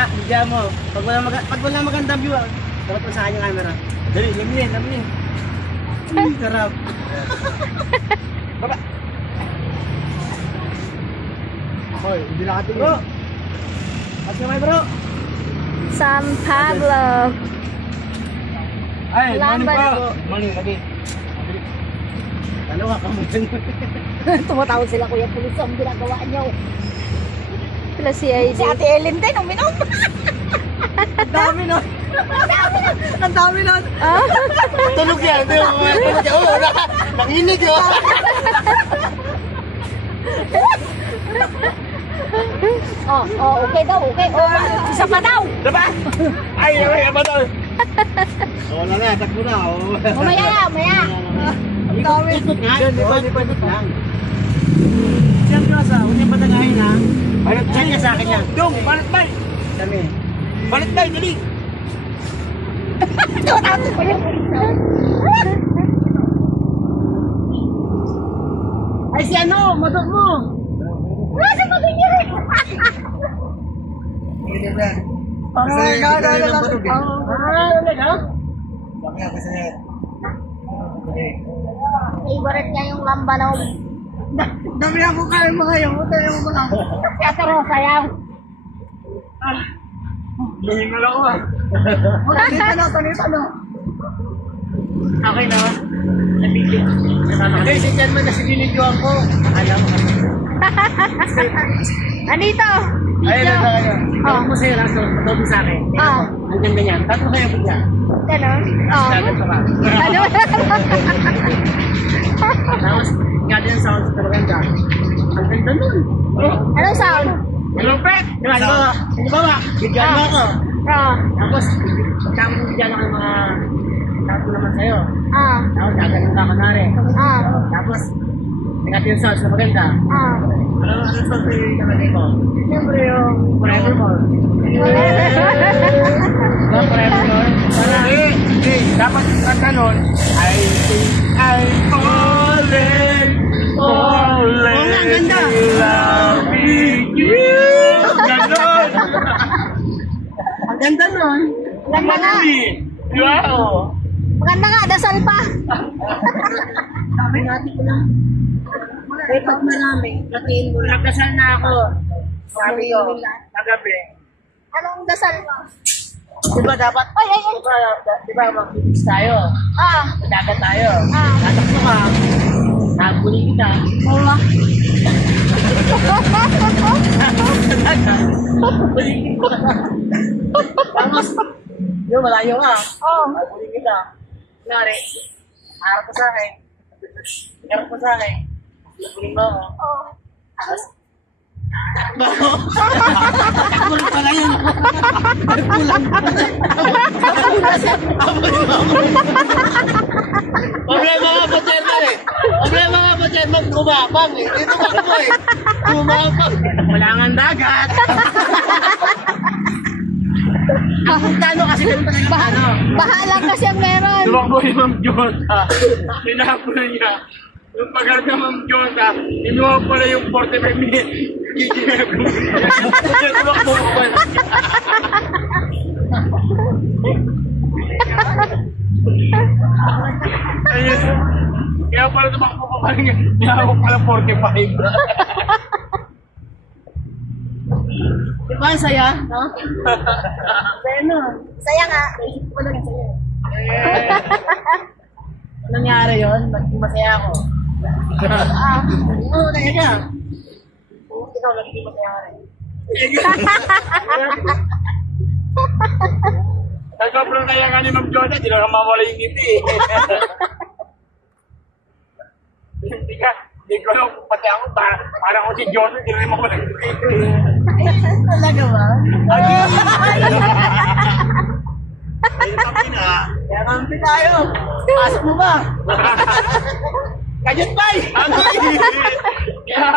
Mamaya, bigyan mo. Pag wala magandang view, dapat mo sa kanya camera. Dali, lamin. Sarap. Baba. Hoy, hindi nakatingin. Bro. At kamay, bro. San Pablo. Ay, morning Lamban. po. Morning, lagi. Dalawa ka mo dyan. Tumatawag sila, Kuya Pulis, ang ginagawa niyo. Sila si ID. Si Ate Ellen din, uminom. Ang dami nun. Ang dami nun. Ah? Tulog yan. Tulog yan. Oo, nanginig yun. Okay daw, okay. Isa pa daw. Diba? Ay, ba daw? Wala na, takbo na. Mamaya. Ang dami. Ikot nga. Ikot lang. Siyempre sa, huwag niyang patangahin ha. Balit niya sa akin yan. Dong, balit. Dami. Balit, dali. Tumatawag ko yung Ay, si ano, madog mo. Nasa maging yun. Favorite niya yung lambanog. Dami ako kaya mga yung tayo mo lang. Kaya pero sayaw. Luhingal ako ah. Tanito. Okay na. Nabigyan. Okay, si Jan man na sinilidyoan ko. Akala mo kami. Anito? Ayun na tayo. Tawag mo sa'yo lang. Tawag mo sa akin. Hanggang ganyan. Tatlo kayo po dyan. Ganon? Dagat pa ba? Ano? Tapos, nga din ang sound sa maganda. Ang ganda nun. Anong sound? Malupet! Di ba ba? Bigyan mo ako. Tapos, pagkama mo bigyan ako ng mga tato naman sa'yo. Tapos, gagaling ka kunwari. Tapos, negative sounds na maganda. Ano sound na yung nakalagay ko? Siyempre yung Forevermore. Diba Forevermore? Dapat kanta nun, I think I'm falling in love with you. Ganon! Ang ganda nun. Ganda nga. Wow! Maganda nga, dasal pa. Sabi natin ko lang. Eh, pag marami, natiin mo lang. Nagdasal na ako. Sabi ko, nagabi. Anong dasal mo? Diba dapat, diba mag-fix tayo? Madagat tayo. Tatakbo ka. Nabuli kita. Oo. Nabuli kita. Tapos, yun, malayo ka. Nabuli kita. Kunwari, harap ko sa akin. Harap ko sa akin. Nabuli mo ako. Tapos, Abulin pala yun. Problema nga po, Chairman eh. Problema nga po, Chairman, kumapang eh. Dito ka po eh. Kumapang. Wala nga dagat. Ang plano kasi ganun talaga ano. Bahala kasi ang meron. Tumakbo yung Ma'am Jota. Pinapon niya. Yung pagkaroon ng Ma'am Jota, inuha pala yung 45 minutes. Tumakbo ko pala. Ayun. Kaya pala tumakbo ko pala niya. Niya pala 45. Diba ang saya? No? Saya no? Saya nga. Wala nga saya. Anong nangyari yun? Naging masaya ako. Oo, talaga. Ikaw, naging masaya ka rin. Sa sobrang kaya nga ni Ma'am Jota, di lang mawala yung ngiti eh. Hindi ko alam, pati ako, parang ako si Jota, di rin mawala yung ngiti eh. Talaga ba? Kaya kampi tayo. Pasok mo ba? Kajut bay! Ano eh? Kaya,